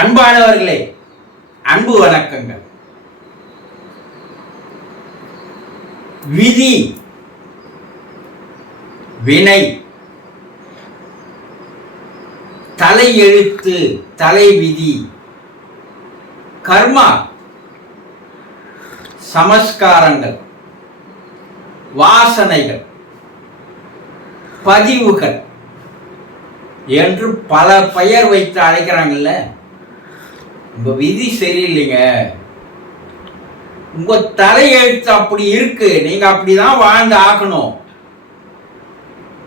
அன்பானவர்களே, அன்பு வணக்கங்கள். விதி, வினை, தலையெழுத்து, தலைவிதி, கர்மா, சமஸ்காரங்கள், வாசனைகள், பதிவுகள் என்று பல பெயர் வைத்து அழைக்கிறாங்கல்ல. உங்க விதி சரியில்லைங்க, உங்க தலையெழுத்து அப்படி இருக்கு, நீங்க அப்படிதான் வாழ்ந்து ஆகணும்,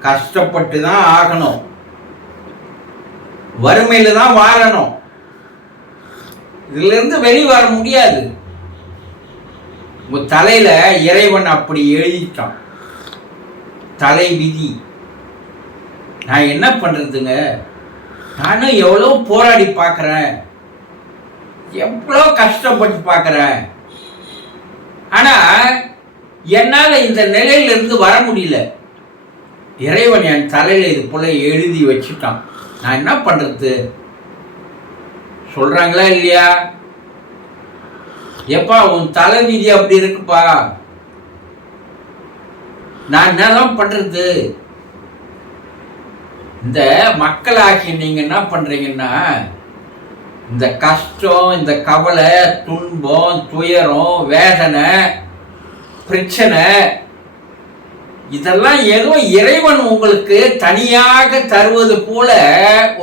கஷ்டப்பட்டு தான் ஆகணும், வறுமையில தான் வாழணும், இதுல இருந்து வெளியே வர முடியாது. உங்க தலையில இறைவன் அப்படி எழுதிட்டான், தலை விதி. நான் என்ன பண்றதுங்க? நானும் எவ்வளவு போராடி பார்க்கிறேன், எவ்வளோ கஷ்டப்பட்டு பார்க்கிறேன். ஆனா என்னால இந்த நிலையிலிருந்து வர முடியல. இறைவன் என் தலையில இது போல எழுதி வச்சுட்டான். நான் என்ன பண்றது? சொல்றாங்களா இல்லையா? எப்பா உன் தலை விதி அப்படி இருக்குப்பா, நான் என்னதான் பண்றது? இந்த மக்களாகி நீங்க என்ன பண்றீங்கன்னா, இந்த கஷ்டம், இந்த கவலை, துன்பம், துயரம், வேதனை, பிரச்சனை, இதெல்லாம் ஏதோ இறைவன் உங்களுக்கு தனியாக தருவது போல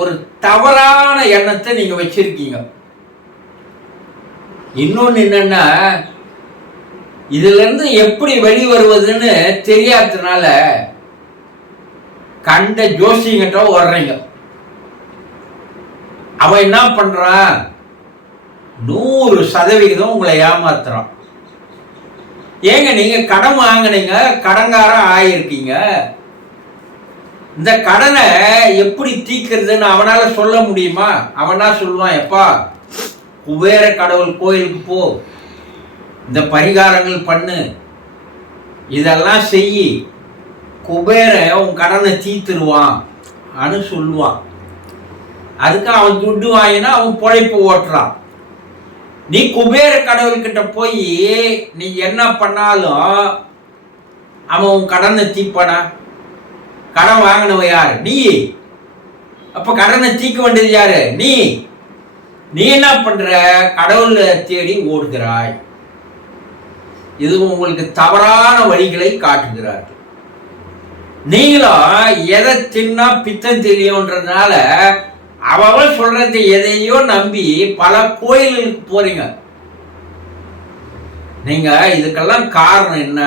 ஒரு தவறான எண்ணத்தை நீங்க வச்சிருக்கீங்க. இன்னொன்னு என்னன்னா, இதுல இருந்து எப்படி வெளிவருவதுன்னு தெரியாததுனால கண்ட ஜோசியங்கிட்ட வர்றீங்க. அவன் என்ன பண்றான்? 100% உங்களை ஏமாத்துறான். ஏங்க நீங்க கடன் வாங்கினீங்க, கடன்காரன் ஆயிருக்கீங்க, இந்த கடனை எப்படி தீர்க்கிறதுன்னு அவனால சொல்ல முடியுமா? அவனா சொல்லுவான், எப்பா குபேர கடவுள் கோயிலுக்கு போ, இந்த பரிகாரங்கள் பண்ணு, இதெல்லாம் செய், குபேர உன் கடனை தீர்த்துருவான் அனு சொல்லுவான். அதுக்கு அவன் துட்டு வாங்கினா அவன் பொழைப்பு ஓட்டுறான். நீ குபேர கடவுள்கிட்ட போய் நீ என்ன பண்ணாலும் அவன் உன் கடனை தீர்ப்பானா? கடன் வாங்கினவ யாரு? நீ. அப்ப கடனை தீர்க்க வேண்டியது யாரு? நீ. நீ என்ன பண்ற? கடவுளை தேடி ஓடுகிறாய். இது உங்களுக்கு தவறான வழிகளை காட்டுகிறார்கள். நீங்களும் எதை தின்னா பித்தம் தெரியும்ன்றதுனால அவள் சொல்றது எதையோ நம்பி பல கோயிலுக்கு போறீங்க. நீங்க இதுக்கெல்லாம் காரணம் என்ன?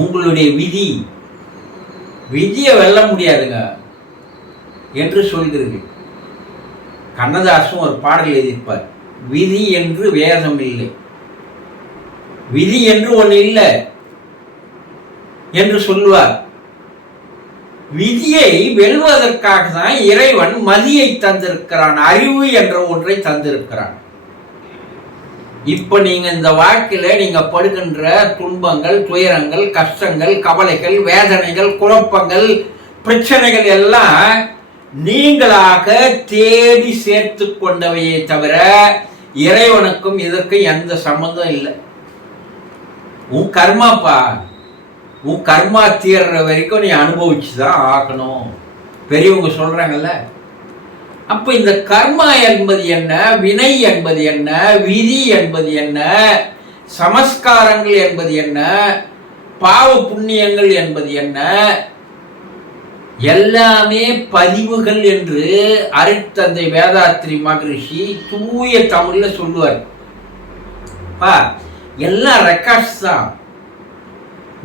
உங்களுடைய விதி. விதியை வெல்ல முடியாதுங்க என்று சொல்கிறீர்கள். கண்ணதாசும் ஒரு பாடல் எழுதியிருப்பார், விதி என்று வேதம் இல்லை, விதி என்று ஒன்று இல்லை என்று சொல்லுவார். விதியை வெல்வதற்காக தான் இறைவன் மதியை தந்திருக்கிறான், அறிவு என்ற ஒன்றை தந்திருக்கிறான். இப்ப நீங்க இந்த வாழ்க்கையில நீங்க படுகின்ற துன்பங்கள், துயரங்கள், கஷ்டங்கள், கவலைகள், வேதனைகள், குழப்பங்கள், பிரச்சனைகள் எல்லாம் நீங்களாக தேடி சேர்த்து கொண்டவையே தவிர இறைவனுக்கும் இதற்கும் எந்த சம்பந்தம் இல்லை. உன் கர்மாப்பா, உன் கர்மா தீர்ற வரைக்கும் நீ அனுபவிச்சுதான் ஆகணும். பெரியவங்க சொல்றாங்கல்ல. அப்ப இந்த கர்மா என்பது என்ன, வினை என்பது என்ன, விதி என்பது என்ன, சமஸ்காரங்கள் என்பது என்ன, பாவ புண்ணியங்கள் என்பது என்ன, எல்லாமே பதிவுகள் என்று அருட்தந்தை வேதாத்ரி மகரிஷி தூய தமிழ்ல சொல்லுவார். எல்லாம் ரெக்கார்ட்ஸ் தான்.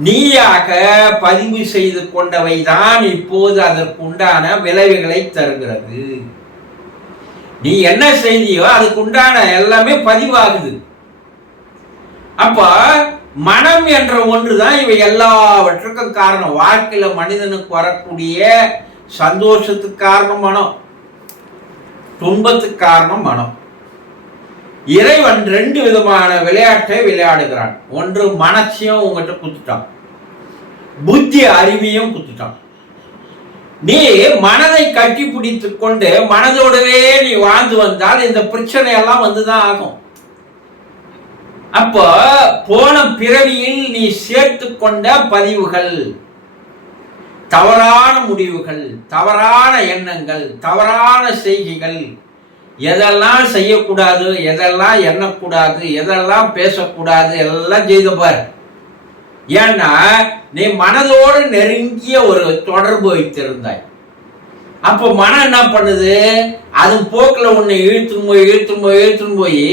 நீயாக பதிவு செய்து கொண்டவைதான் இப்போது அதற்கு உண்டான விளைவுகளை தருகிறது. நீ என்ன செய்தியோ அதுக்கு உண்டான எல்லாமே பதிவாகுது. அப்ப மனம் என்ற ஒன்றுதான் இவை எல்லாவற்றுக்கும் காரணம். வாழ்க்கையில மனிதனுக்கு வரக்கூடிய சந்தோஷத்துக்கு காரணம் மனம், துன்பத்துக்கு காரணம் மனம். இறைவன் 2 விதமான விளையாட்டை விளையாடுகிறான். ஒன்று மனசையும் உங்ககிட்ட குத்துட்டான், புத்தி அறிவியும் குத்துட்டான். நீ மனதை கட்டி பிடித்துக் கொண்டு மனதோடவே நீ வாழ்ந்து வந்தால் இந்த பிரச்சனை எல்லாம் வந்துதான் ஆகும். அப்போ போன பிறவியில் நீ சேர்த்து கொண்ட பதிவுகள், தவறான முடிவுகள், தவறான எண்ணங்கள், தவறான செய்கைகள், எதெல்லாம் செய்யக்கூடாது, எதெல்லாம் எண்ணக்கூடாது, எதெல்லாம் பேசக்கூடாது, எல்லாம் செய்து பார். ஏன்னா நீ மனதோடு நெருங்கிய ஒரு தொடர்பு வைத்திருந்தாய். அப்போ மனம் என்ன பண்ணுது, அது போக்கில் உன்னை இழுத்துன்னு போய்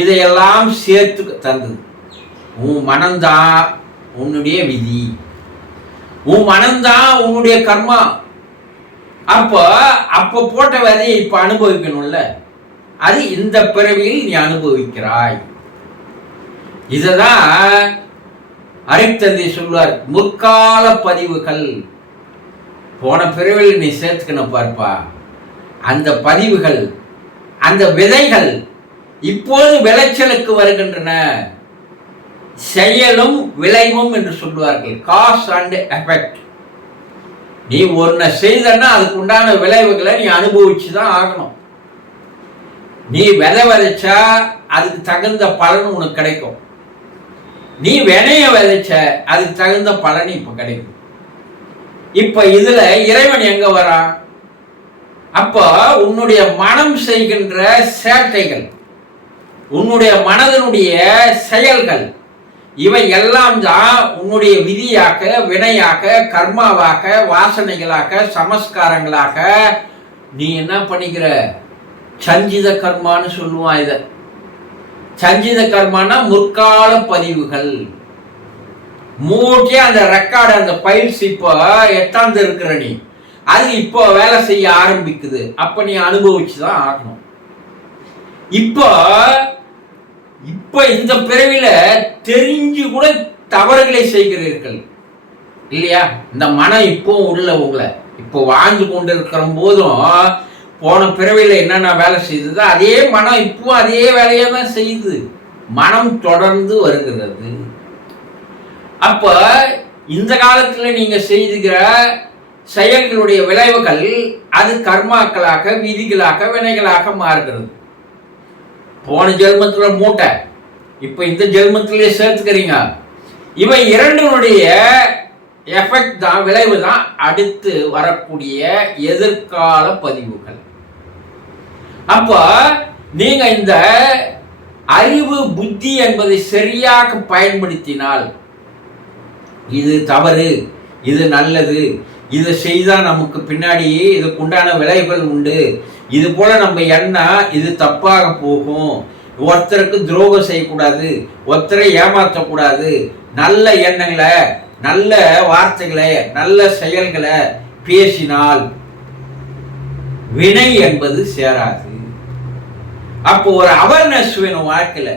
இதையெல்லாம் சேர்த்து தந்தது. உன் மனம்தான் உன்னுடைய விதி, உன் மனம்தான் உன்னுடைய கர்மா. அப்போ போட்ட விதையை இப்ப அனுபவிக்கணும்ல, அது இந்த பிறவியில் நீ அனுபவிக்கிறாய். இததான் அரித்தந்தி சொல்வார், முற்கால பதிவுகள். போன பிறவியில் நீ சேர்த்துக்கணும் பார்ப்பா. அந்த பதிவுகள், அந்த விதைகள் இப்போது விளைச்சலுக்கு வருகின்றன. செயலும் விளைவும் என்று சொல்வார்கள், காஸ் அண்ட் எஃபெக்ட். நீ ஒன்ன செய்தன்னா அதுக்கு உண்டான விளைவுகளை நீ அனுபவிச்சுதான் ஆகணும். நீ விதை விதைச்சா அதுக்கு தகுந்த பலன் உனக்கு கிடைக்கும். நீ வினைய விதைச்ச அதுக்கு தகுந்த பலன் இப்ப கிடைக்கும். இப்ப இதுல இறைவன் எங்க வரான்? அப்போ உன்னுடைய மனம் செய்கின்ற சேட்டைகள், உன்னுடைய மனதனுடைய செயல்கள், இவை எல்லாம் தான் உன்னுடைய விதியாக, வினையாக, கர்மாவாக, வாசனைகளாக, சமஸ்காரங்களாக நீ என்ன பண்ணிக்கிற? சஞ்சித கர்மான்னு சொல்லுவான். இத சஞ்சித கர்மானா முற்கால பதிவுகள். மூட்டே அந்த ரெக்கார்டு, அந்த பைல்ஸ் இப்போ எட்டாந்து இருக்கிற நீ, அது இப்போ வேலை செய்ய ஆரம்பிக்குது. அப்ப நீ அனுபவிச்சுதான் ஆகணும். இப்போ இந்த பிறவில தெரிஞ்சு கூட தவறுகளை செய்கிறீர்கள் இல்லையா? இந்த மனம் இப்போ உள்ள உங்களை இப்போ வாழ்ந்து கொண்டு இருக்கிற போதும் போன பிறவில என்னென்ன வேலை செய்ததோ அதே மனம் இப்போ அதே வேலையை தான் செய்யுது. மனம் தொடர்ந்து வருகிறது. அப்ப இந்த காலத்துல நீங்க செய்துகிற செயல்களுடைய விளைவுகள் அது கர்மாக்களாக, விதிகளாக, வினைகளாக மாறுகிறது. போன ஜென்மத்துல மூட்டை இப்ப இந்த ஜென்மத்திலே சேர்த்துக்கிறீங்க. இவை இரண்டினுடைய எஃபெக்ட் தான், விளைவு தான் அடுத்து வரக்கூடிய எதிர்கால பதிவுகள். அப்ப நீங்க இந்த அறிவு, புத்தி என்பதை சரியாக பயன்படுத்தினால், இது தவறு, இது நல்லது, இதை செய்தா நமக்கு பின்னாடி இதுக்கு உண்டான விளைவுகள் உண்டு, இது போல நம்ம எண்ணா இது தப்பாக போகும், ஒருத்தருக்கு துரோகம் செய்யக்கூடாது, ஒருத்தரை ஏமாற்றக்கூடாது, நல்ல எண்ணங்களை, நல்ல வார்த்தைகளை, நல்ல செயல்களை பேசினால் வினை என்பது சேராது. அப்போ ஒரு அவேர்னஸ் வேணும் வாழ்க்கையில.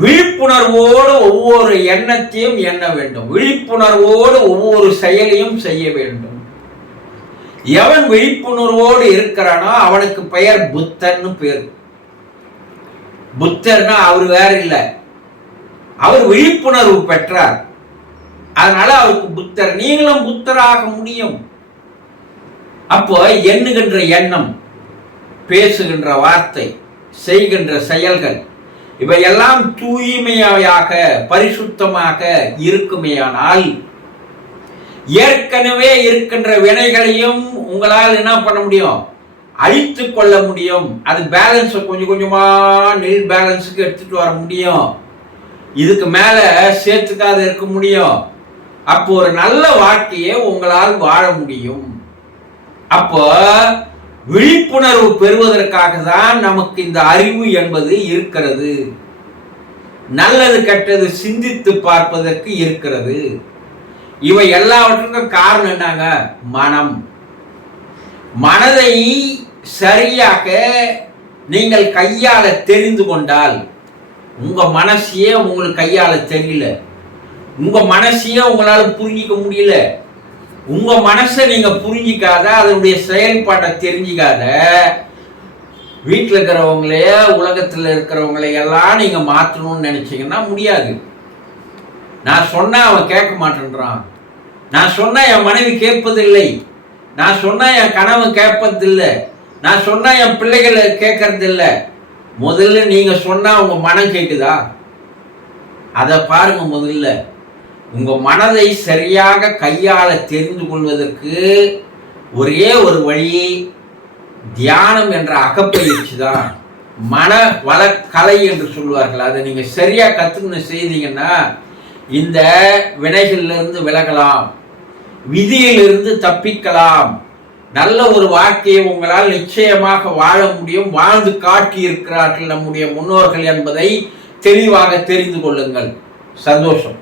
விழிப்புணர்வோடு ஒவ்வொரு எண்ணத்தையும் எண்ண வேண்டும், விழிப்புணர்வோடு ஒவ்வொரு செயலையும் செய்ய வேண்டும். எவன் விழிப்புணர்வோடு இருக்கிறானோ அவனுக்கு பெயர் புத்தர்னு பேர். புத்தர்னா அவர் வேற இல்லை, அவர் விழிப்புணர்வு பெற்றார், அதனால அவருக்கு புத்தர். நீங்களும் புத்தராக முடியும். அப்போ எண்ணுகின்ற எண்ணம், பேசுகின்ற வார்த்தை, செய்கின்ற செயல்கள் இவையெல்லாம் தூய்மையாக, பரிசுத்தமாக இருக்குமேயானால் ஏற்கனவே இருக்கின்ற வினைகளையும் உங்களால் என்ன பண்ண முடியும்? அழித்து கொள்ள முடியும். அது பேலன்ஸ் கொஞ்சம் கொஞ்சமா நெல் பேலன்ஸுக்கு எடுத்துட்டு வர முடியும். இதுக்கு மேல சேர்த்துக்காத இருக்க முடியும். அப்போ ஒரு நல்ல வாழ்க்கையை உங்களால் வாழ முடியும். அப்போ விழிப்புணர்வு பெறுவதற்காக தான் நமக்கு இந்த அறிவு என்பது இருக்கிறது. நல்லது கெட்டது சிந்தித்து பார்ப்பதற்கு இருக்கிறது. இவை எல்லாவற்றுக்கும் காரணம் என்னங்க? மனம். மனதை சரியாக நீங்கள் கையாள தெரிந்து கொண்டால், உங்க மனசையே உங்களுக்கு கையாள தெரியல, உங்க மனசையே உங்களால புரிஞ்சிக்க முடியல, உங்க மனசை நீங்க புரிஞ்சிக்காத, அதனுடைய செயல்பாட்டை தெரிஞ்சிக்காத வீட்டில் இருக்கிறவங்களையே, உலகத்தில் இருக்கிறவங்களை எல்லாம் நீங்க மாற்றணும்னு நினைச்சீங்கன்னா முடியாது. நான் சொன்னா அவன் கேட்க மாட்டேன்றான், நான் சொன்னா என் மனைவி கேட்பதில்லை, நான் சொன்னா என் கனவு கேட்பதில்ல, நான் சொன்னா என் பிள்ளைகளை கேட்கறதில்ல. முதல்ல நீங்க சொன்னா உங்க மனம் கேட்குதா? அதை பாருங்க. முதல்ல உங்க மனதை சரியாக கையாள தெரிந்து கொள்வதற்கு ஒரே ஒரு வழி தியானம் என்ற அகப்பயிற்சி தான். மன வளக்கலை என்று சொல்வார்கள். அதை நீங்க சரியா கத்துக்கணும் செய்தீங்கன்னா இந்த வினைகளிலிருந்து விலகலாம், விதியிலிருந்து தப்பிக்கலாம், நல்ல ஒரு வாழ்க்கையை உங்களால் நிச்சயமாக வாழ முடியும். வாழ்ந்து காட்டி இருக்கிறார்கள் நம்முடைய முன்னோர்கள் என்பதை தெளிவாக தெரிந்து கொள்ளுங்கள். சந்தோஷம்.